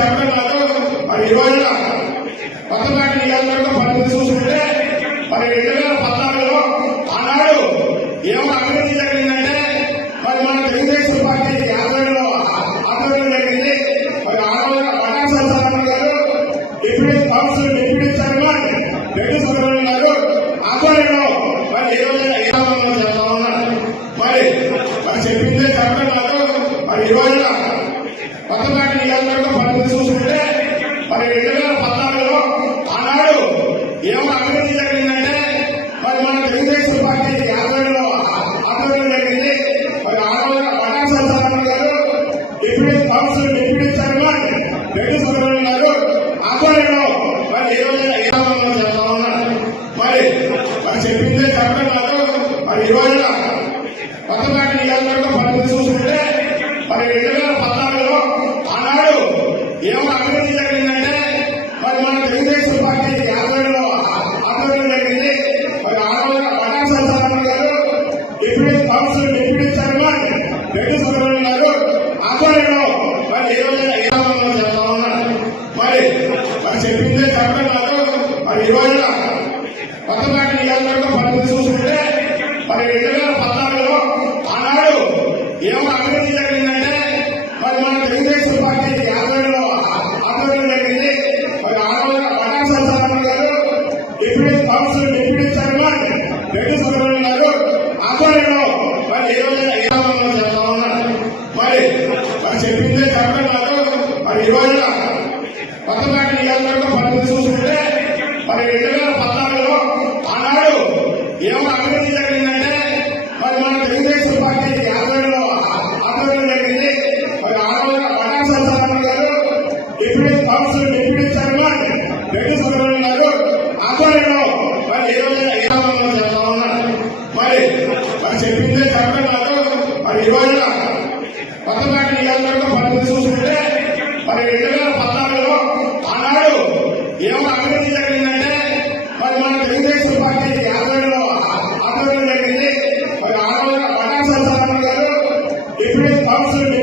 తెలంగాణలో మరి ఇవాళ కొత్తపేట నియోజకవర్గం పరిస్థితి చూసుకుంటే మరి రెండు వేల పద్నాలుగులో ఆనాడు ఏమైనా అభివృద్ధి జరిగిందంటే మరి మన తెలుగుదేశం పార్టీ ఆధ్వర్యంలో ఆధ్వర్యం జరిగింది. మరి ఆనాడు Pathan Satyanarayana garu deputy council deputy chairman Reddy Subrahmanyam garu ఆధ్వర్యంలో మరి ఈ రోజున ఏ మరి మరి చెప్పిందే తెలంగాణలో మరి ఇవాళ కొత్తపేట నియోజకవర్గం పరిస్థితి చూసుకుంటే మరి రెండు వేల పద్నాలుగులో ఆనాడు ఏమో అభివృద్ధి జరిగిందంటే మరి మన తెలుగుదేశం పార్టీ ఆధ్వర్యంలో ఆధ్వర్యం జరిగింది. మరి ఆనాడు Pathan Satyanarayana garu deputy council deputy chairman Reddy Subrahmanyam garu ఆధ్వర్యంలో మరి ఏ రోజున ఏ చేస్తా ఉన్నారు? మరి మరి చెప్పిందే చెప్పడం కాదు. మరి ఇవాళ కొత్తపేట నియోజకవర్గం పరిస్థితి చూసుకుంటే మరి రెండు వేల పద్నాలుగు ఇవాళ కొత్తపేట నియోజకవర్గం పరిస్థితి చూసుకుంటే మరి రెండు వేల పద్నాలుగులో deputy council deputy Reddy Subrahmanyam garu ఆధ్వర్యంలో మరి ఈ రోజున ఏ విధంగా చేస్తా ఉన్నారు మరి మరి చెప్పిందే తెలంగాణలో మరి ఇవాళ కొత్తపేట నియోజకవర్గం పరిస్థితి చూసుకుంటే మరి రెండు వేల పద్నాలుగులో ఆనాడు ఏమైనా అభివృద్ధి జరిగిందంటే మరి మన తెలుగుదేశం పార్టీ ఆధ్వర్యంలో ఆధ్వర్యం జరిగింది. మరి ఆనాడు Pathan Satyanarayana garu deputy council deputy chairman Reddy Subrahmanyam garu ఆధ్వర్యంలో మరి ఈ మరి మరి చెప్పిందే తెలంగాణలో మరి ఇవాళ కొత్తపేట నియోజకవర్గం పరిస్థితి చూసుకుంటే మరి రెండు వేల పద్నాలుగులో ఆనాడు ఏమైనా అభివృద్ధి జరిగిందంటే మరి మన తెలుగుదేశం పార్టీ ఆధ్వర్యంలో ఆధ్వర్యం జరిగింది మరి ఆనాడు పటాన్ సత్యనారాయణ గారు డిప్యూటీ కౌన్సిల్